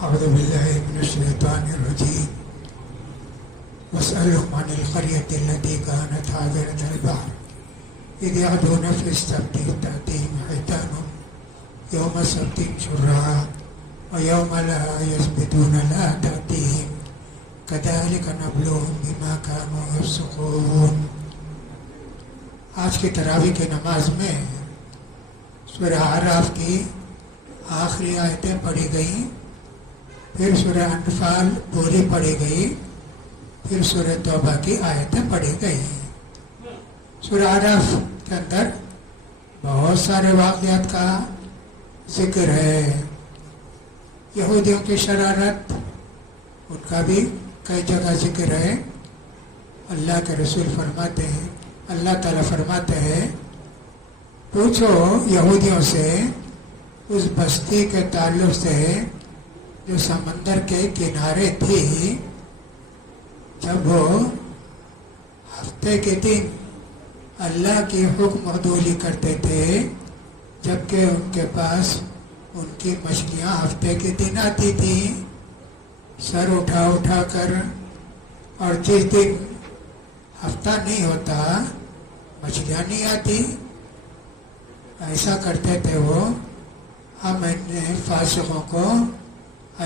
أعوذ بالله من الشيطان الرجيم واسألهم عن القرية التي كانت حاضرة البحر إذ يعدون في السبت تأتيهم حيتانهم يوم السبت شرعا ويوم لا يسبتون لا تأتيهم كذلك نبلوهم بما كانوا يفسقون. آج کی تراویح کی نماز میں سورہ اعراف کی آخری آیتیں پڑھی گئیں، پھر سورہ انفال پوری پڑھی گئی، پھر سورہ توبہ کی آیتیں پڑھی گئی. سورہ اعراف کے اندر بہت سارے واقعات کا ذکر ہے. یہودیوں کی شرارت ان کا بھی کئی جگہ ذکر ہے. اللہ کے رسول فرماتے ہیں، اللہ تعالیٰ فرماتے ہیں، پوچھو یہودیوں سے اس بستی کے تعلق سے جو سمندر کے کنارے تھی، جب وہ ہفتے کے دن اللہ کی حکم عدولی کرتے تھے، جبکہ ان کے پاس ان کی مچھلیاں ہفتے کے دن آتی تھیں سر اٹھا اٹھا کر، اور جس دن ہفتہ نہیں ہوتا مچھلیاں نہیں آتی. ایسا کرتے تھے وہ. ہم ان فاسقوں کو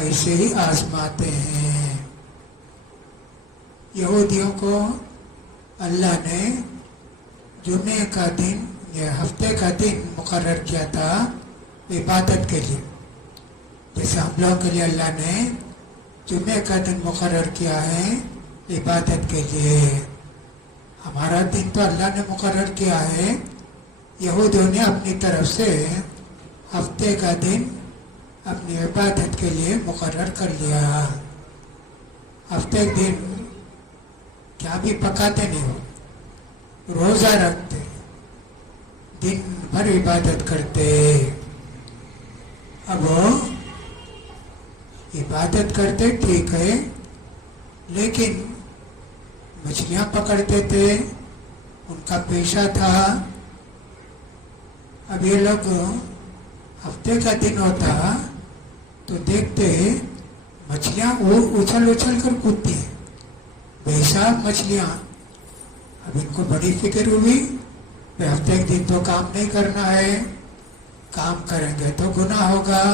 ایسے ہی آزماتے ہیں. یہودیوں کو اللہ نے جمعے کا دن یا ہفتے کا دن مقرر کیا تھا عبادت کے لیے، جیسے ہم لوگوں کے لیے اللہ نے جمعے کا دن مقرر کیا ہے عبادت کے لیے. ہمارا دن تو اللہ نے مقرر کیا ہے، یہودیوں نے اپنی طرف سے ہفتے کا دن اپنی عبادت کے لیے مقرر کر لیا. ہفتے کے دن کیا بھی پکاتے نہیں ہو، روزہ رکھتے، دن بھر عبادت کرتے. اب وہ عبادت کرتے ٹھیک ہے، لیکن مچھلیاں پکڑتے تھے، ان کا پیشہ تھا. اب یہ لوگ ہفتے کا دن ہوتا تو دیکھتے مچھلیاں اچھل اچھل کر کودتی ہیں، بے حساب مچھلیاں. اب ان کو بڑی فکر ہوئی کہ ہفتے کے دن تو کام نہیں کرنا ہے، کام کریں گے تو گناہ ہوگا.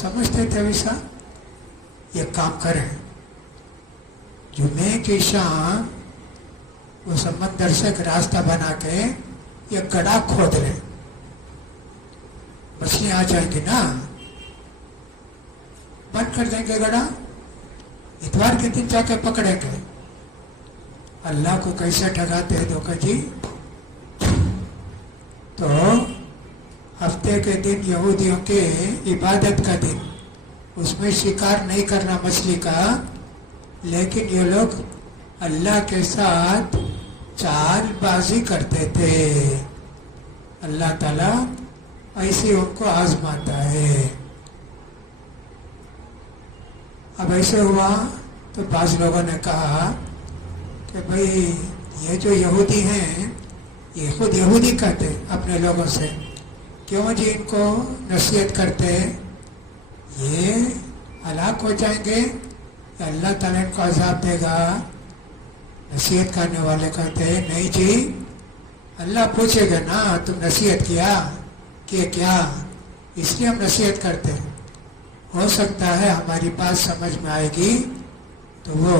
سمجھتے تھے ویسا، یہ کام کریں. جمعے کی شام وہ سمندر سے ایک راستہ بنا کے یہ گڑھا کھود لے، مچھلیاں آ جائیں گی نا، بند کر دیں گے گڑھا، اتوار کے دن جا کے پکڑیں گے. اللہ کو کیسے ٹھگاتے ہیں دھوکہ جی. تو ہفتے کے دن یہودیوں کے عبادت کا دن، اس میں شکار نہیں کرنا مچھلی کا، لیکن یہ لوگ اللہ کے ساتھ چال بازی کرتے تھے. اللہ تعالیٰ ایسے ان کو آزماتا ہے. اب ایسے ہوا تو بعض لوگوں نے کہا کہ بھئی یہ جو یہودی ہیں، یہ خود یہودی کہتے اپنے لوگوں سے، کیوں جی ان کو نصیحت کرتے، یہ ہلاک ہو جائیں گے یا اللہ تعالیٰ ان کو عذاب دے گا. نصیحت کرنے والے کہتے ہیں نہیں جی، اللہ پوچھے گا نا تم نصیحت کیا کہ کیا، اس لیے ہم نصیحت کرتے ہیں. ہو سکتا ہے ہماری بات سمجھ میں آئے گی تو وہ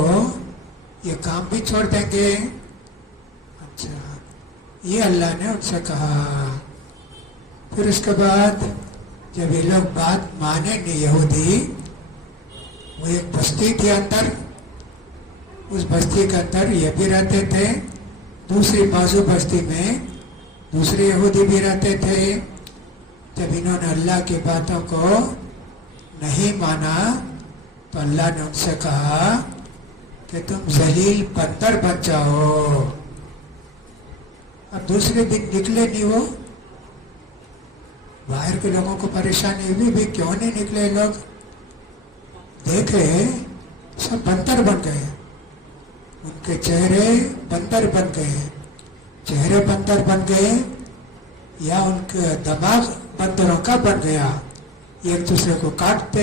یہ کام بھی چھوڑ دیں گے. اچھا، یہ اللہ نے ان سے کہا. پھر اس کے بعد جب یہ لوگ بات مانے نہیں یہودی، وہ ایک بستی تھی اندر، اس بستی کے اندر یہ بھی رہتے تھے، دوسری بازو بستی میں دوسرے یہودی بھی رہتے تھے. جب انہوں نے اللہ کی باتوں کو نہیں مانا تو اللہ نے ان سے کہا کہ تم ذلیل بندر بن جاؤ. اب دوسرے دن نکلے نہیں، وہ باہر کے لوگوں کو پریشانی ہوئی بھی کیوں نہیں نکلے لوگ، دیکھے سب بندر بن گئے، ان کے چہرے بندر بن گئے. چہرے بندر بن گئے یا ان کے دماغ بندروں کا بن گیا، ایک دوسرے کو کاٹتے،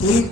3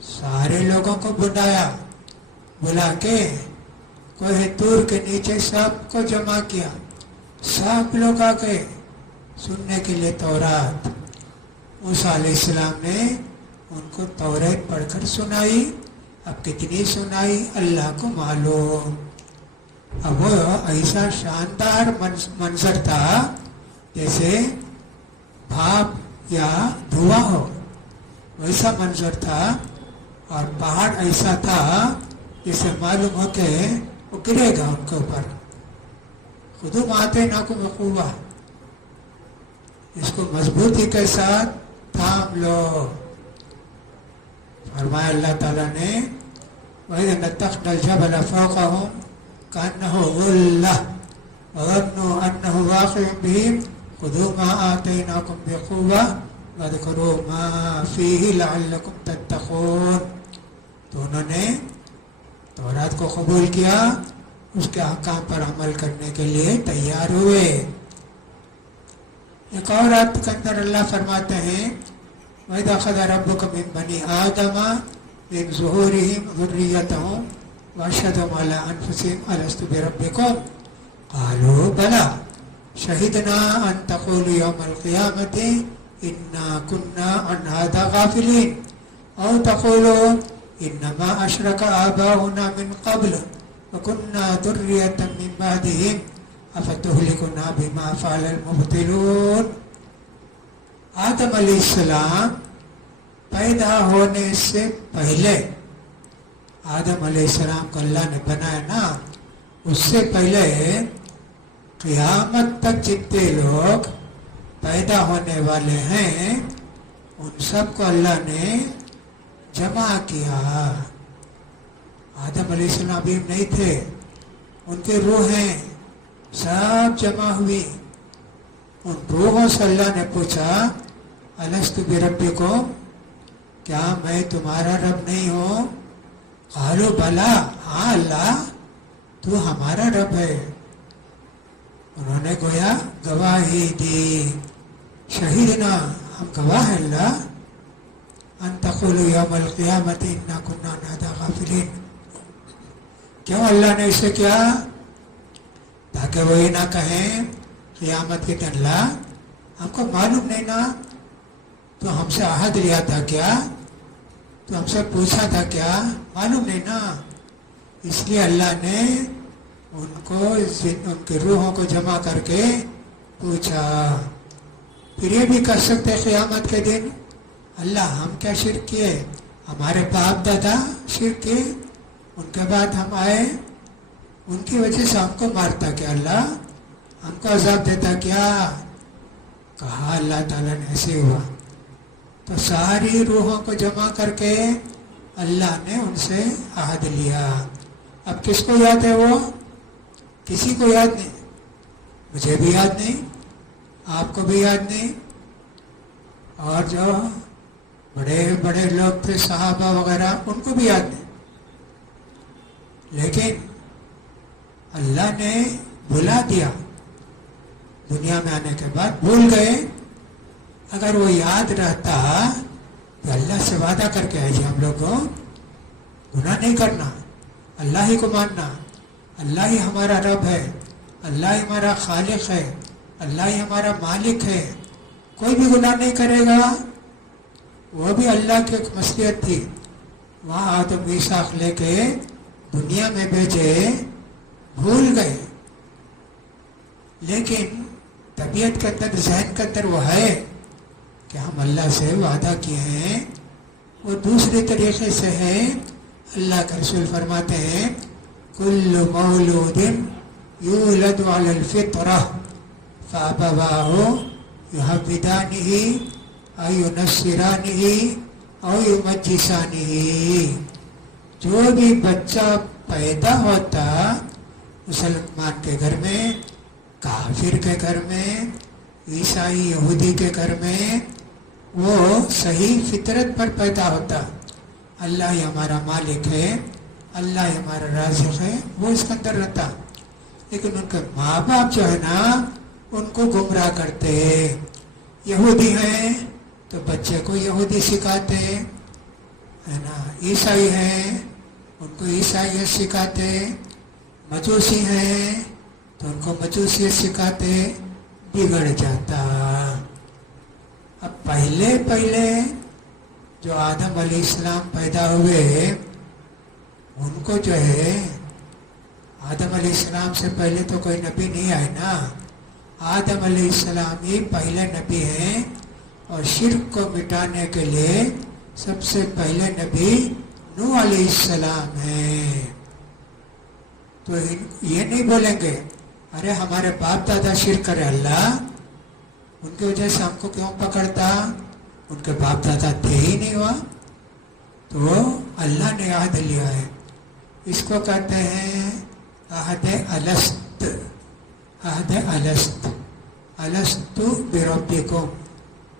سارے لوگوں کو بلا کے کوہ طور کے نیچے سب کو جمع کیا. سب لوگ آ گئے سننے کے لیے تورات. موسیٰ علیہ السلام نے ان کو تورات پڑھ کر سنائی. اب کتنی سنائی اللہ کو معلوم. اب وہ ایسا شاندار منظر تھا جیسے بھاپ یا دھواں ہو، ویسا منظر تھا. اور پہاڑ ایسا تھا جسے معلوم ہو کہ وہ گرے گا ان کے اوپر. خودم آتے نہ کو بقوہ، اس کو مضبوطی کے ساتھ تھام لو. فرمایا اللہ تعالیٰ نے وَإِذْ نَتَّخْنَا الْجَبَلَ فَوْقَهُمْ كَأَنَّهُ ظُلَّةٌ وَظَنُّوا أَنَّهُ وَاقِعٌ بِهِمْ خُذُوا مَا آتَيْنَاكُمْ بِقُوَّةٍ وَاذْكُرُوا مَا فِيهِ لَعَلَّكُمْ تَتَّقُونَ. تو انہوں نے تورات کو قبول کیا، اس کے احکام پر عمل کرنے کے لیے تیار ہوئے. ایک اور آیت کے اندر اللہ فرماتے ہیں وَإِذْ أَخَذَ رَبُّكَ مِنْ بَنِي آدَمَ مِنْ ظُهُورِهِمْ ذُرِّيَّتَهُمْ وَأَشْهَدَهُمْ عَلَىٰ أَنفُسِهِمْ أَلَسْتُ بِرَبِّكُمْ قَالُوا بَلَىٰ شَهِدْنَا أَن تَقُولُوا يَوْمَ الْقِيَامَةِ إِنَّا كُنَّا عَنْ هَٰذَا غَافِلِينَ أَوْ تَقُولُوا إِنَّمَا أَشْرَكَ آبَاؤُنَا مِنْ قَبْلُ وَكُنَّا ذُرِّيَّةً مِنْ بَعْدِهِمْ أَفَتُهْلِكُنَا بِمَا فَعَلَ الْمُبْطِلُونَ. آدم علیہ السلام پیدا ہونے سے پہلے، آدم علیہ السلام کو اللہ نے بنایا نا، اس سے پہلے قیامت تک جتنے لوگ پیدا ہونے والے ہیں ان سب کو اللہ نے جمع کیا. آدم علیہ السلام ابھی نہیں تھے، ان کی روحیں سب جمع ہوئی. ان روحوں سے اللہ نے پوچھا الست بربکم، کیا میں تمہارا رب نہیں ہوں؟ قالوا بلا، ہاں اللہ تو ہمارا رب ہے. انہوں نے گویا گواہی دی، شہیدنا، ہم گواہ ہیں اللہ، ان تقولوا یوم القیامت انا کنا عن ھذا غافلین. کیوں اللہ نے اسے کیا؟ تاکہ وہ یہ نہ کہیں قیامت کے دن اللہ ہم کو معلوم نہیں نا، تو ہم سے عہد لیا تھا کیا، تو ہم سے پوچھا تھا کیا، معلوم نہیں نا. اس لیے اللہ نے ان کو ان کی روحوں کو جمع کر کے پوچھا. پھر یہ بھی کر سکتے قیامت کے دن اللہ ہم کیا شرک کیے، ہمارے باپ دادا شرک کیے، ان کے بعد ہم آئے، ان کی وجہ سے ہم کو مارتا کیا اللہ، ہم کو عذاب دیتا کیا؟ کہا اللہ تعالیٰ نے ایسے ہوا. تو ساری روحوں کو جمع کر کے اللہ نے ان سے عہد لیا. اب کس کو یاد ہے؟ وہ کسی کو یاد نہیں، مجھے بھی یاد نہیں، آپ کو بھی یاد نہیں، اور جو بڑے بڑے لوگ تھے صحابہ وغیرہ ان کو بھی یاد نہیں. لیکن اللہ نے بلا دیا، دنیا میں آنے کے بعد بھول گئے. اگر وہ یاد رہتا تو اللہ سے وعدہ کر کے آئیے ہم لوگ کو گناہ نہیں کرنا، اللہ ہی کو ماننا، اللہ ہی ہمارا رب ہے، اللہ ہی ہمارا خالق ہے، اللہ ہی ہمارا مالک ہے، کوئی بھی گناہ نہیں کرے گا. وہ بھی اللہ کی ایک مصلحت تھی. وہاں آدم میثاق لے کے دنیا میں بھیجے، بھول گئے. لیکن طبیعت کے اندر، ذہن کے اندر وہ ہے کہ ہم اللہ سے وعدہ کیے ہیں. وہ دوسرے طریقے سے ہے. اللہ کے رسول فرماتے ہیں کل مولود یولد علی الفطرہ فابواہ یحودانہ او ینصرانہ او یمجسانہ. جو بھی بچہ پیدا ہوتا مسلمان کے گھر میں، کافر کے گھر میں، عیسائی یہودی کے گھر میں، وہ صحیح فطرت پر پیدا ہوتا. اللہ ہی ہمارا مالک ہے، اللہ ہی ہمارا رازق ہے، وہ اس کے اندر رہتا. لیکن ان کے ماں باپ جو ہے نا ان کو گمراہ کرتے. یہودی ہیں تو بچے کو یہودی سکھاتے، ہے نا. عیسائی ہیں ان کو عیسائیت سکھاتے، مجوسی ہیں تو ان کو مجوسیت سکھاتے، بگڑ جاتا. اب پہلے جو آدم علیہ السلام پیدا ہوئے ان کو جو ہے آدم علیہ السلام سے پہلے تو کوئی نبی نہیں آئے نا. آدم علیہ السلام ہی پہلے نبی ہیں اور شرک کو مٹانے کے لیے سب سے پہلے نبی نوح علیہ السلام ہیں. تو یہ نہیں بولیں گے ارے ہمارے باپ دادا شرک کرے اللہ ان کی وجہ سے ہم کو کیوں پکڑتا، ان کے باپ دادا تھے ہی نہیں ہوا. تو اللہ نے عہد لیا ہے، اس کو کہتے ہیں عہد الست. عہد الست، الست بربکم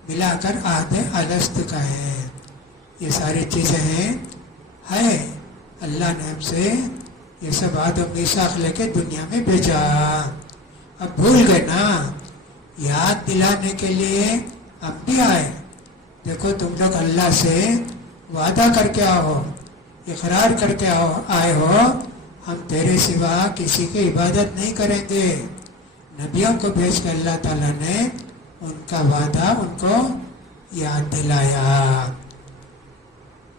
ملا کر عہد الست کا ہے. یہ ساری چیزیں ہیں اللہ نے ہم سے یہ سب عہد و میثاق لے کے دنیا میں بھیجا. اب بھول گئے نا، یاد دلانے کے لیے ہم بھی آئے. دیکھو تم لوگ اللہ سے وعدہ کر کے آؤ، اقرار کر کے آئے ہو ہم تیرے سوا کسی کی عبادت نہیں کریں گے. نبیوں کو بھیج کے اللہ تعالیٰ نے ان کا وعدہ ان کو یاد دلایا.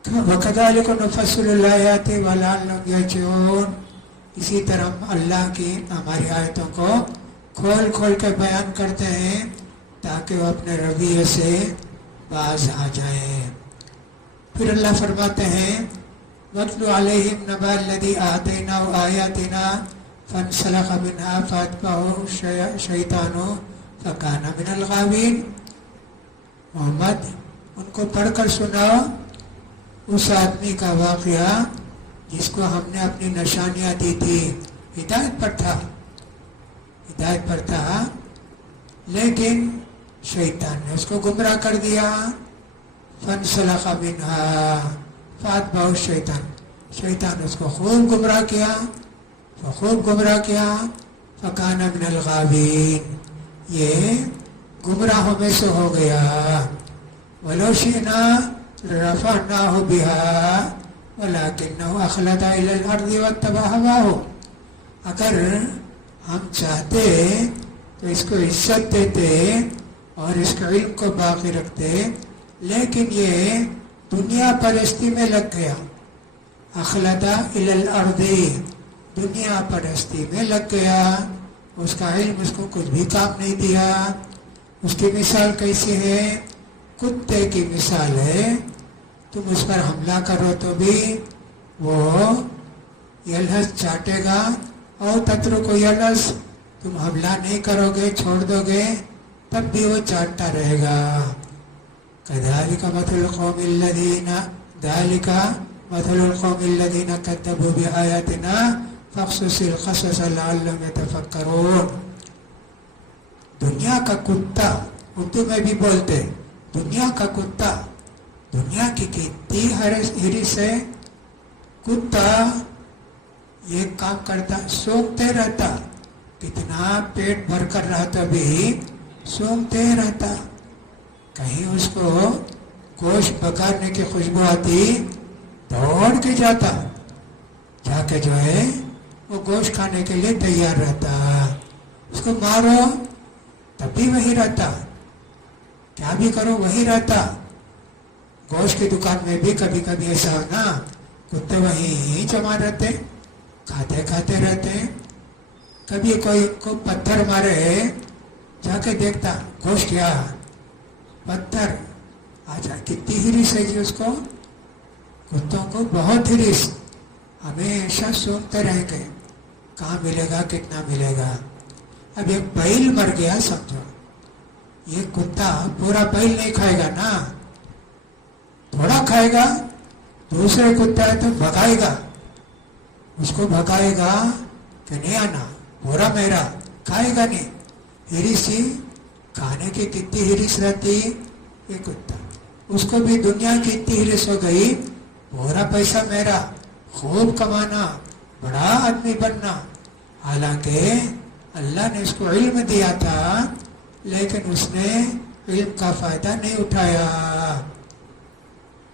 وَكَذَلِكَ نُفَصِّلُ الْآيَاتِ وَلَعَلَّهُمْ يَرْجِعُونَ. اسی طرح اللہ کی ہماری آیتوں کو کھول کھول کے بیان کرتے ہیں تاکہ وہ اپنے رویے سے باز آ جائیں. پھر اللہ فرماتے ہیں وَاتْلُ عَلَيْهِمْ نَبَأَ الَّذِي آتَيْنَاهُ آيَاتِنَا فَانْسَلَخَ مِنْهَا فَأَتْبَعَهُ الشَّيْطَانُ فَكَانَ مِنَ الْغَاوِينَ. محمد ان کو پڑھ کر سناؤ اس آدمی کا واقعہ جس کو ہم نے اپنی نشانیاں دی تھی. ہدایت پر تھا لیکن شیطان نے اس کو گمراہ کر دیا. فانسلخ منها فاتبعه الشیطان. شیطان اس کو خوب گمراہ کیا. فکان من الغاوین. یہ گمراہوں میں سے ہو گیا. ولو شئنا رفعناه بها ولكنه اخلد الى الارض واتبع هواه. اگر ہم چاہتے تو اس کو عزت دیتے اور اس کے علم کو باقی رکھتے، لیکن یہ دنیا پرستی میں لگ گیا. اخلد الى الارض، دنیا پرستی میں لگ گیا. اس کا علم اس کو کچھ بھی کام نہیں دیا. اس کی مثال کیسی ہے؟ کتے کی مثال ہے. تم اس پر حملہ کرو تو بھی وہ یلہس چاٹے گا، اور تترکو یلہس، تم حملہ نہیں کرو گے چھوڑ دو گے تب بھی وہ چاٹتا رہے گا. كذلك مثل القوم الذين كذبوا بآياتنا فاقصص القصص لعلهم يتفكرون. دنیا کا کتا، اردو میں بھی بولتے دنیا کا کتا، دنیا کی کتنی ہرس ہے. کتا یہ کام کرتا، سونگتے رہتا، کتنا پیٹ بھر کر رہتا بھی سونگتے رہتا. کہیں اس کو گوشت پکانے کی خوشبو آتی دوڑ کے جاتا، جا کے جو ہے وہ گوشت کھانے کے لیے تیار رہتا. اس کو مارو تب بھی وہی رہتا، کیا بھی کرو وہی رہتا. گوشت کی دکان میں بھی کبھی کبھی ایسا ہونا، کتے وہیں جمع رہتے، کھاتے رہتے. کبھی کوئی کو پتھر مارے، جا کے دیکھتا گوشت کیا پتھر. آجا کتنی ہرس ہے جی اس کو. کتوں کو بہت ہرس، ہمیشہ سونگتے رہیں گے کہاں ملے گا کتنا ملے گا. اب ایک بیل مر گیا سمجھو، یہ کتا پورا بیل نہیں کھائے گا نا، تھوڑا کھائے گا. دوسرے کتا ہے تو بھگائے گا، اس کو بھگائے گا کہ نہیں آنا، پورا میرا، کھائے گا نہیں. ہرس ہی کھانے کی کتنی ہرس رہتی یہ کتا. اس کو بھی دنیا کی اتنی ہرس ہو گئی، پورا پیسہ میرا، خوب کمانا، بڑا آدمی بننا. حالانکہ اللہ نے اس کو علم دیا تھا لیکن اس نے علم کا فائدہ نہیں اٹھایا.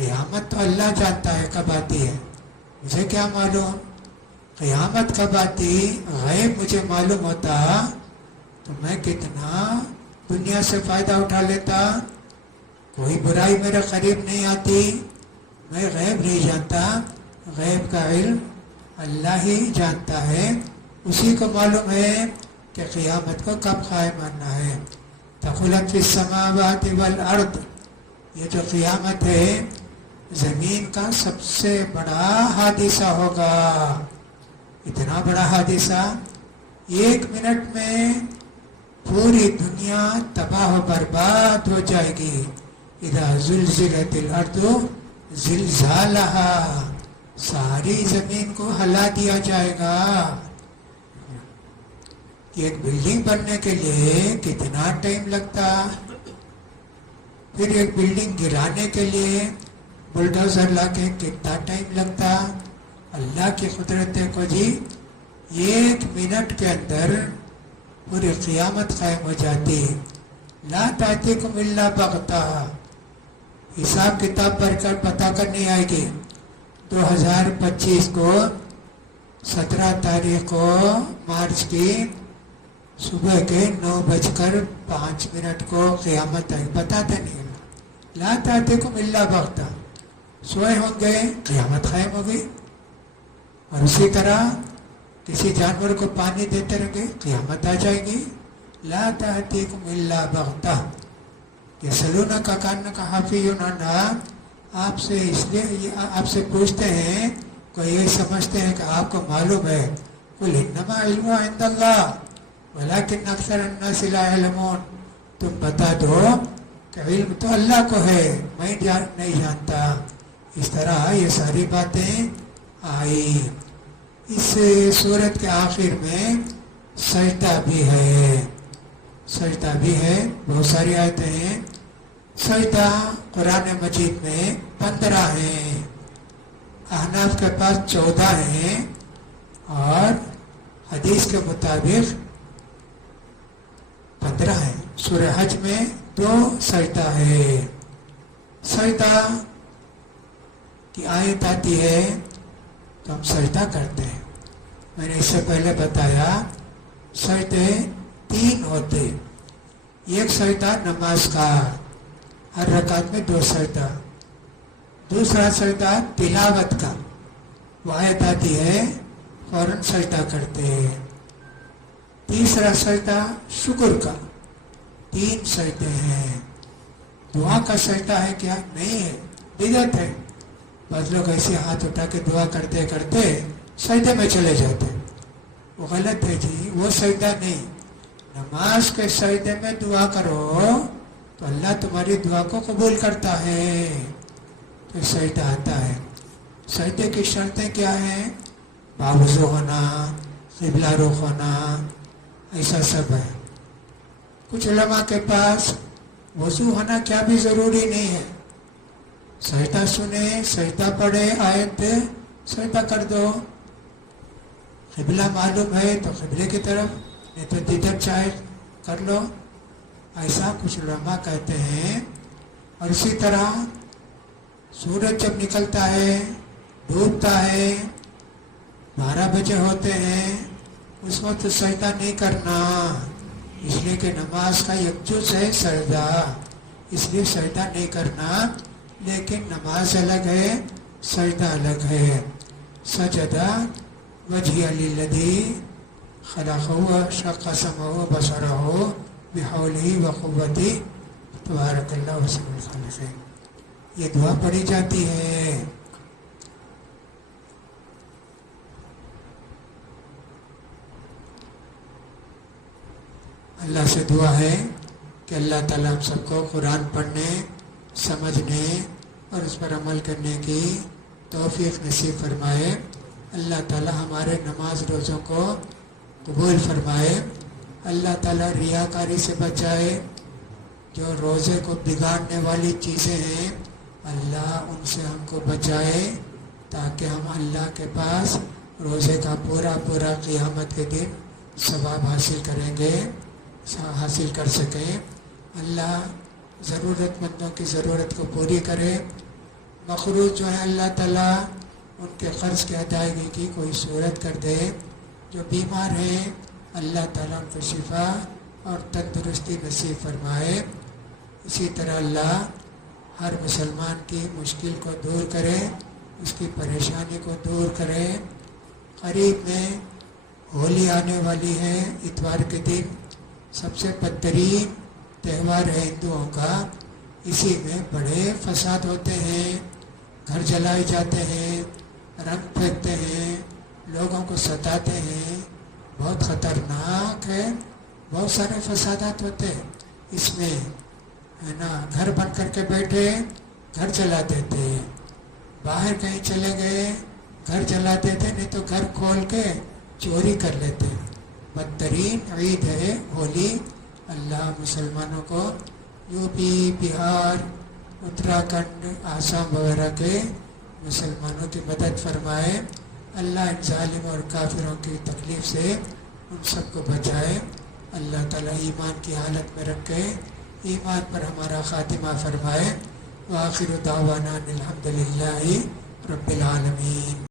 قیامت تو اللہ جانتا ہے کب آتی ہے، مجھے کیا معلوم؟ قیامت کب آتی غیب مجھے معلوم ہوتا تو میں کتنا دنیا سے فائدہ اٹھا لیتا. کوئی برائی میرے قریب نہیں آتی. میں غیب نہیں جانتا، غیب کا علم اللہ ہی جانتا ہے. اسی کو معلوم ہے کہ قیامت کو کب قائم آنا ہے. ثقلت فی السماوات والارض، یہ جو قیامت ہے زمین کا سب سے بڑا حادثہ ہوگا. اتنا بڑا حادثہ، 1 منٹ میں پوری دنیا تباہ و برباد ہو جائے گی. اذا زلزلت الارض زلزالہا، ساری زمین کو ہلا دیا جائے گا. ایک بلڈنگ بننے کے لیے کتنا ٹائم لگتا، پھر ایک بلڈنگ گرانے کے لیے بلڈوزر لا کے کتنا ٹائم لگتا. اللہ کی قدرت کو جی 1 منٹ کے اندر پوری قیامت قائم ہو جاتی. لا تأتیکم الا بغتہ، حساب کتاب پڑھ کر پتہ کر نہیں آئے گی. 2025 کو 17 تاریخ کو مارچ کی صبح کے 9:05 کو قیامت آئے، بتاتے نہیں. لا تأتیکم الا بغتہ، سوئے ہوں گے قیامت قائم ہوگی. اور اسی طرح کسی جانور کو پانی دیتے رہیں گے قیامت آ جائے گی. لا تأتیکم الا بغتہ. یسألونک کأنک حفی عنہا، آپ سے اس لیے آپ سے پوچھتے ہیں کوئی یہ سمجھتے ہیں کہ آپ کو معلوم ہے. قل انما علم عند اللہ ولکن اکثر الناس لا يعلمون، تم بتا دو کہ علم تو اللہ کو ہے، میں نہیں جانتا. اس طرح یہ ساری باتیں آئی. اس سورت کے آخر میں سجدہ بھی ہے، سجدہ بھی ہے. بہت ساری آیتیں ہیں. سجدہ قرآن مجید میں 15 ہیں، احناف کے پاس 14 ہیں، اور حدیث کے مطابق 15 ہیں. سورہ حج میں 2 سجدہ ہے. سجدہ کی آیت آتی ہے تو ہم سجدہ کرتے ہیں. میں نے اس سے پہلے بتایا سجدے 3 ہوتے. ایک سجدہ نماز کا، ہر رکعت میں 2 سجدہ. دوسرا سجدہ تلاوت کا، وہ آیت آتی ہے فوراً سجدہ کرتے ہیں. تیسرا سجدہ شکر کا. 3 سجدے ہیں. دعا کا سجدہ ہے کیا؟ نہیں ہے، بدعت ہے. بعض لوگ ایسے ہاتھ اٹھا کے دعا کرتے کرتے سجدے میں چلے جاتے، وہ غلط ہے جی، وہ سجدہ نہیں. نماز کے سجدے میں دعا کرو تو اللہ تمہاری دعا کو قبول کرتا ہے. تو سجدہ آتا ہے. سجدے کی شرطیں کیا ہیں؟ باوضو ہونا، قبلہ رخ ہونا، ایسا سب ہے. کچھ علماء کے پاس وضو ہونا کیا بھی ضروری نہیں ہے. سجدہ سنے، سجدہ پڑھے، آیت دے، سجدہ کر دو. قبلہ معلوم ہے تو قبلے کی طرف، نہیں تو جدھر چاہے کر لو. ایسا کچھ علماء کہتے ہیں. اور اسی طرح سورج جب نکلتا ہے، ڈوبتا ہے، 12 بجے ہوتے ہیں، اس وقت سجدہ نہیں کرنا، اس لیے کہ نماز کا ایک جز ہے سجدہ، اس لیے سجدہ نہیں کرنا. لیکن نماز الگ ہے، سجدہ الگ ہے. سجدہ وجہی للذی خلقہ وشق سمعہ وبصرہ بحولہ وقوتہ تبارک اللہ احسن الخالقین. یہ دعا پڑھی جاتی ہے. اللہ سے دعا ہے کہ اللہ تعالیٰ ہم سب کو قرآن پڑھنے، سمجھنے اور اس پر عمل کرنے کی توفیق نصیب فرمائے. اللہ تعالیٰ ہمارے نماز روزوں کو قبول فرمائے. اللہ تعالیٰ ریاکاری سے بچائے. جو روزے کو بگاڑنے والی چیزیں ہیں اللہ ان سے ہم کو بچائے، تاکہ ہم اللہ کے پاس روزے کا پورا قیامت کے دن ثواب حاصل کر سکیں. اللہ ضرورت مندوں کی ضرورت کو پوری کرے. مخروج جو ہے اللہ تعالیٰ ان کے قرض کی ادائیگی کی کوئی صورت کر دے. جو بیمار ہیں اللہ تعالیٰ ان کو شفا اور تندرستی نصیب فرمائے. اسی طرح اللہ ہر مسلمان کی مشکل کو دور کرے، اس کی پریشانی کو دور کرے. قریب میں ہولی آنے والی ہے، اتوار کے دن سب سے بدترین تہوار ہے ہندوؤں کا. اسی میں بڑے فساد ہوتے ہیں، گھر جلائے جاتے ہیں، رنگ پھینکتے ہیں، لوگوں کو ستاتے ہیں. بہت خطرناک ہے، بہت سارے فسادات ہوتے ہیں اس میں، ہے نا. گھر بن کر کے بیٹھے گھر جلا دیتے ہیں، باہر کہیں چلے گئے گھر جلا دیتے، نہیں تو گھر کھول کے چوری کر لیتے. بدترین عید ہے ہولی. اللہ مسلمانوں کو یو پی، بہار، اتراکھنڈ، آسام وغیرہ کے مسلمانوں کی مدد فرمائے. اللہ ان ظالم اور کافروں کی تکلیف سے ان سب کو بچائے. اللہ تعالیٰ ایمان کی حالت میں رکھے، ایمان پر ہمارا خاتمہ فرمائے. وآخر دعوانا الحمدللہ رب العالمین.